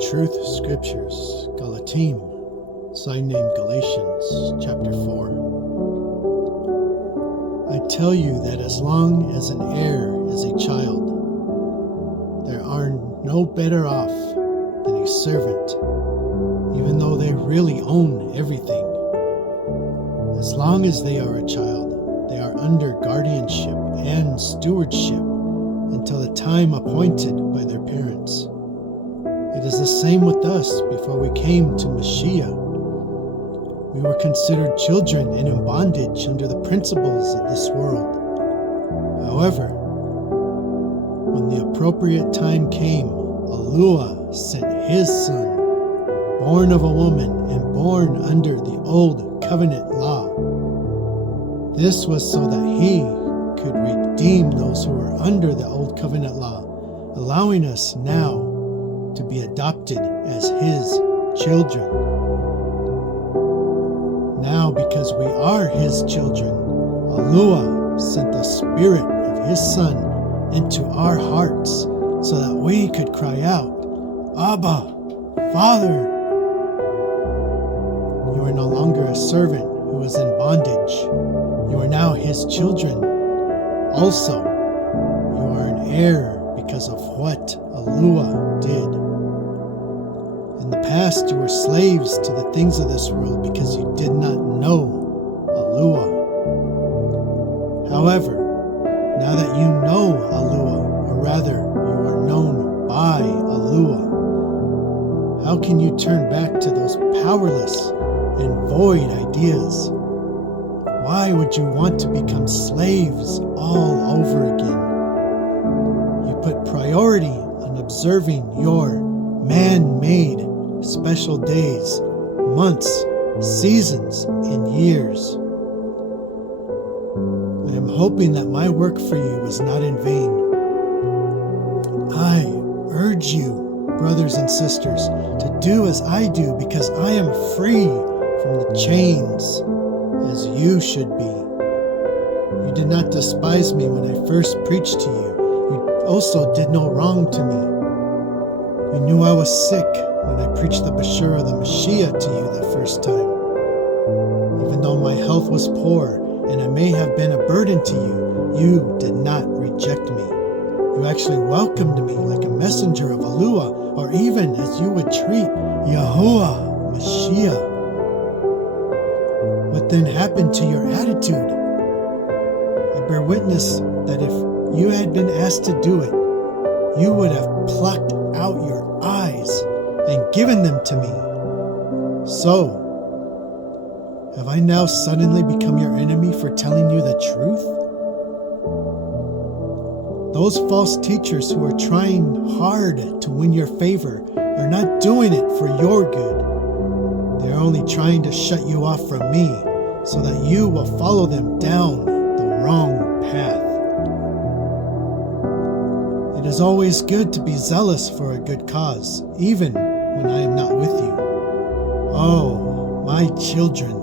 Truth Scriptures, Galatim, sign named Galatians, chapter 4. I tell you that as long as an heir is a child, there are no better off than a servant, even though they really own everything. As long as they are a child, they are under guardianship and stewardship until the time appointed by their parents. It is the same with us before we came to Mashiach. We were considered children and in bondage under the principles of this world. However, when the appropriate time came, Eluah sent his son, born of a woman and born under the old covenant law. This was so that he could redeem those who were under the old covenant law, allowing us now to be adopted as his children. Now, because we are his children, Eluah sent the spirit of his son into our hearts so that we could cry out, Abba, Father. You are no longer a servant who is in bondage. You are now his children. Also, you are an heir because of what Eluah did. In the past, you were slaves to the things of this world because you did not know Eluah. However, now that you know Eluah, or rather, you are known by Eluah, how can you turn back to those powerless and void ideas? Why would you want to become slaves all over again? You put priority on observing your man-made special days, months, seasons, and years. I am hoping that my work for you was not in vain. I urge you, brothers and sisters, to do as I do because I am free from the chains, as you should be. You did not despise me when I first preached to you. You also did no wrong to me. You knew I was sick when I preached the Bashur of the Mashiach to you the first time. Even though my health was poor and I may have been a burden to you, you did not reject me. You actually welcomed me like a messenger of Eluah, or even as you would treat Yahuwah Mashiach. What then happened to your attitude? I bear witness that if you had been asked to do it, you would have plucked out your eyes and given them to me. So, have I now suddenly become your enemy for telling you the truth? Those false teachers who are trying hard to win your favor are not doing it for your good. They're only trying to shut you off from me so that you will follow them down the wrong path. It is always good to be zealous for a good cause, even when I am not with you. Oh, my children,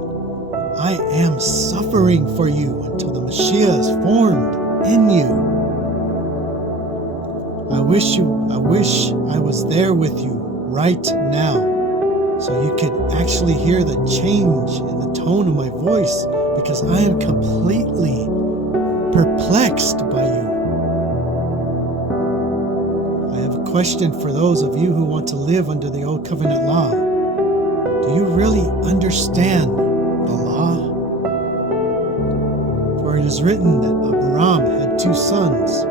I am suffering for you until the Mashiach is formed in you. I wish I was there with you right now, so you could actually hear the change in the tone of my voice, because I am completely perplexed by you. I have a question for those of you who want to live under the Old Covenant law. Do you really understand the law? For it is written that Abraham had two sons,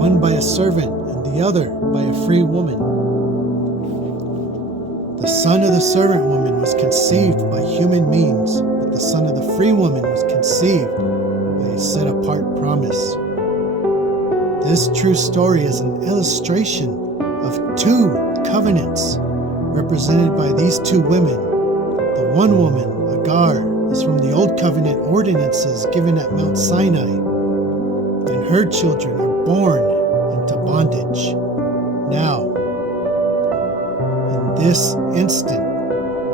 one by a servant and the other by a free woman. The son of the servant woman was conceived by human means, but the son of the free woman was conceived by a set-apart promise. This true story is an illustration of two covenants represented by these two women. The one woman, Agar, is from the Old Covenant ordinances given at Mount Sinai, and her children are born into bondage. Now, in this instant,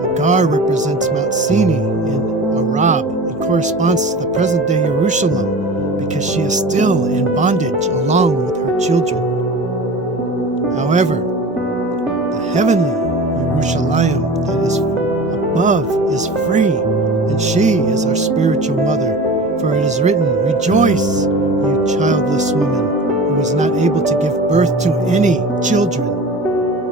Agar represents Mount Sinai in Arab and corresponds to the present-day Jerusalem because she is still in bondage along with her children. However, The heavenly Yerushalayim that is above is free, and she is our spiritual mother. For it is written, Rejoice, you childless woman, who is not able to give birth to any children.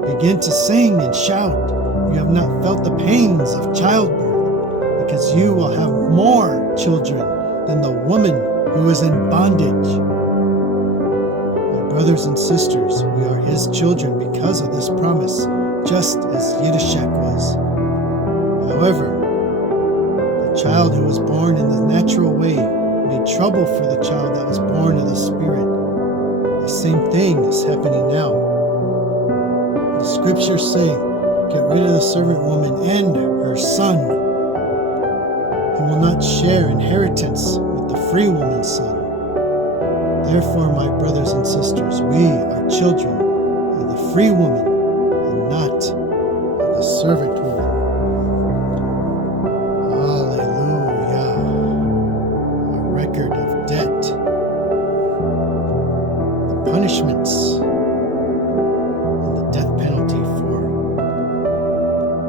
Begin to sing and shout. You have not felt the pains of childbirth, because you will have more children than the woman who is in bondage. My brothers and sisters, we are his children because of this promise, just as Yiddishak was. However, the child who was born in the natural way made trouble for the child that was born of the Spirit. The same thing is happening now. The scriptures say, get rid of the servant woman and her son. He will not share inheritance with the free woman's son. Therefore, my brothers and sisters, we are children of the free woman and not of the servant woman. Hallelujah. A record of debt. The punishments and the death penalty for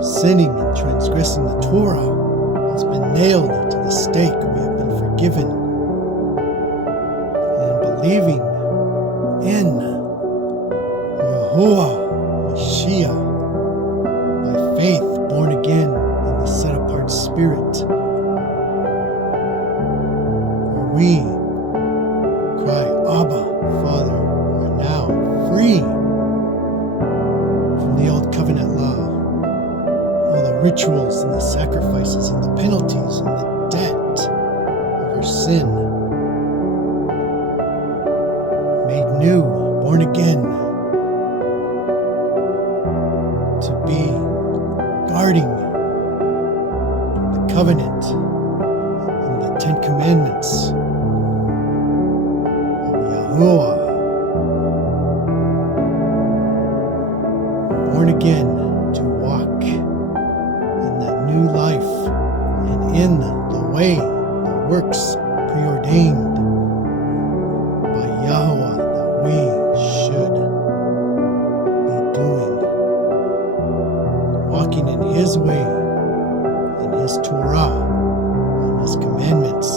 sinning and transgressing the Torah has been nailed to the stake. We have been forgiven. And believing in Yahuwah Mashiach by faith, born again in the set-apart spirit, where we cry, Abba, Father, are now free from the old covenant law. All the rituals and the sacrifices and the penalties and the debt of our sin. Made new, born again, to be guarding the covenant and the 10 Commandments of Yahuwah. Born again to walk in that new life and in the way, the works preordained by Yahuwah that we should be doing. Walking in his way, in his Torah, and his commandments.